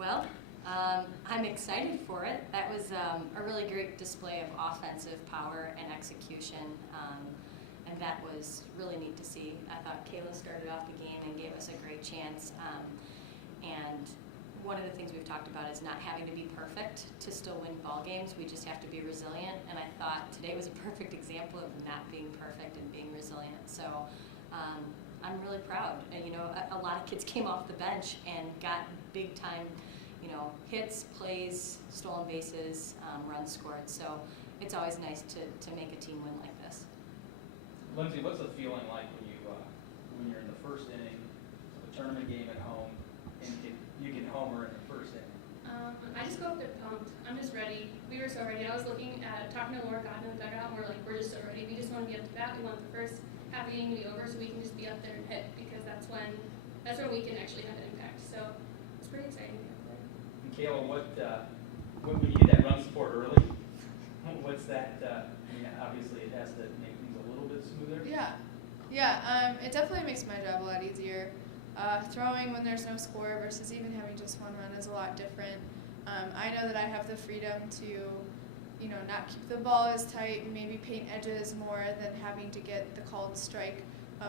Well, I'm excited for it. That was a really great display of offensive power and execution, and that was really neat to see. I thought Kahla started off the game and gave us a great chance. And one of the things we've talked about is not having to be perfect to still win ball games. We just have to be resilient, and I thought today was a perfect example of not being perfect and being resilient. So I'm really proud. And, a lot of kids came off the bench and got big time, hits, plays, stolen bases, runs scored. So it's always nice to make a team win like this. Linsey, what's the feeling like when you're in the first inning of a tournament game at home and you can homer in the first inning? I just go up there pumped. I'm just ready. We were so ready. I was talking to Laura God in the dugout, and we're just so ready. We just want to be up to bat. We want the first half of the game to be over so we can just be up there and hit, because that's when we can actually have an impact. So it's pretty exciting to be up there. And Kahla, when you get that run support early, what's that? Obviously it has to make things a little bit smoother. Yeah. It definitely makes my job a lot easier. Throwing when there's no score versus even having just one run is a lot different. I know that I have the freedom to, not keep the ball as tight, maybe paint edges more than having to get the called strike.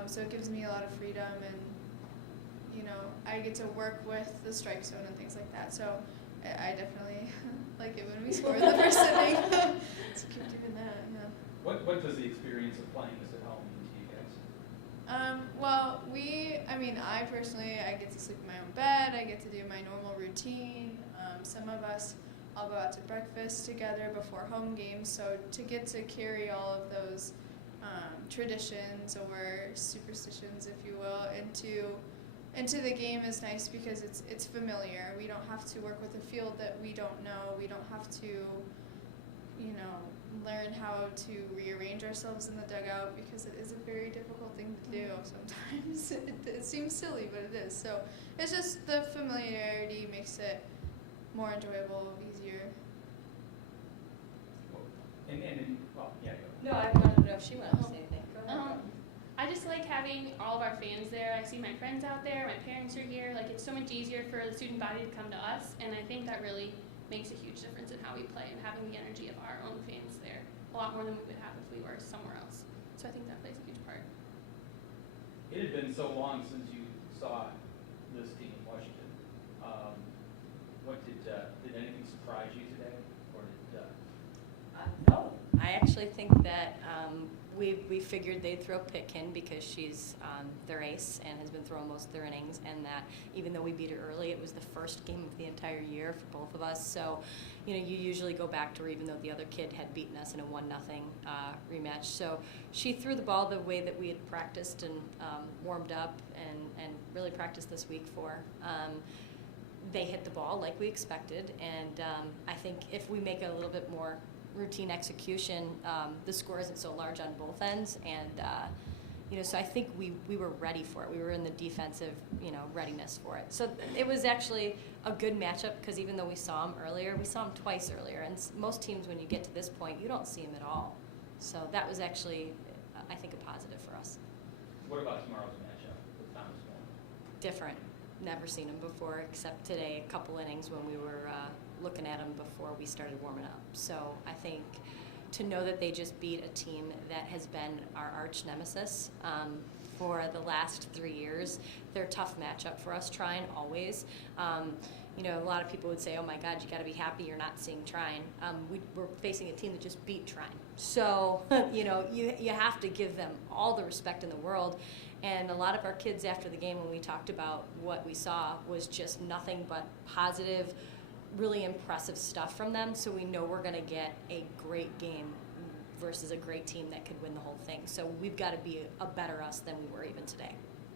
So it gives me a lot of freedom, and I get to work with the strike zone and things like that. So I definitely like it when we score in the first inning. So keep doing that. Yeah. What does the experience of playing this at home mean to you guys? I personally, I get to sleep in my own bed. I get to do my normal routine. Some of us, I'll go out to breakfast together before home games. So to get to carry all of those traditions or superstitions, if you will, into the game is nice because it's familiar. We don't have to work with a field that we don't know. We don't have to, learn how to rearrange ourselves in the dugout, because it is a very difficult thing to do sometimes. It seems silly, but it is. So it's just the familiarity makes it more enjoyable, easier. No, I wanted to know if she wanted to say anything. Go ahead. I just like having all of our fans there. I see my friends out there, my parents are here. Like, it's so much easier for the student body to come to us, and I think that really makes a huge difference in how we play, and having the energy of our own fans there a lot more than we would have if we were somewhere else. So I think that plays a huge part. It had been so long since you saw this team in Washington. Did anything surprise you today, or did? No, I actually think that we figured they'd throw Pitkin because she's their ace and has been throwing most of their innings, and that even though we beat her early, it was the first game of the entire year for both of us. So, you usually go back to her even though the other kid had beaten us in a 1-0 rematch. So she threw the ball the way that we had practiced and warmed up and really practiced this week for. They hit the ball like we expected, and I think if we make a little bit more routine execution, the score isn't so large on both ends, and so I think we were ready for it. We were in the defensive readiness for it. So it was actually a good matchup, because even though we saw them earlier, we saw them twice earlier, and most teams, when you get to this point, you don't see them at all. So that was actually, I think, a positive for us. What about tomorrow's matchup with Thomas More? Different. Never seen them before, except today, a couple innings when we were looking at them before we started warming up. So I think to know that they just beat a team that has been our arch nemesis for the last 3 years, they're a tough matchup for us, Trine, always. A lot of people would say, oh my God, you got to be happy you're not seeing Trine. We're facing a team that just beat Trine. So, you have to give them all the respect in the world. And a lot of our kids after the game, when we talked about what we saw, was just nothing but positive, really impressive stuff from them. So we know we're going to get a great game versus a great team that could win the whole thing. So we've got to be a better us than we were even today.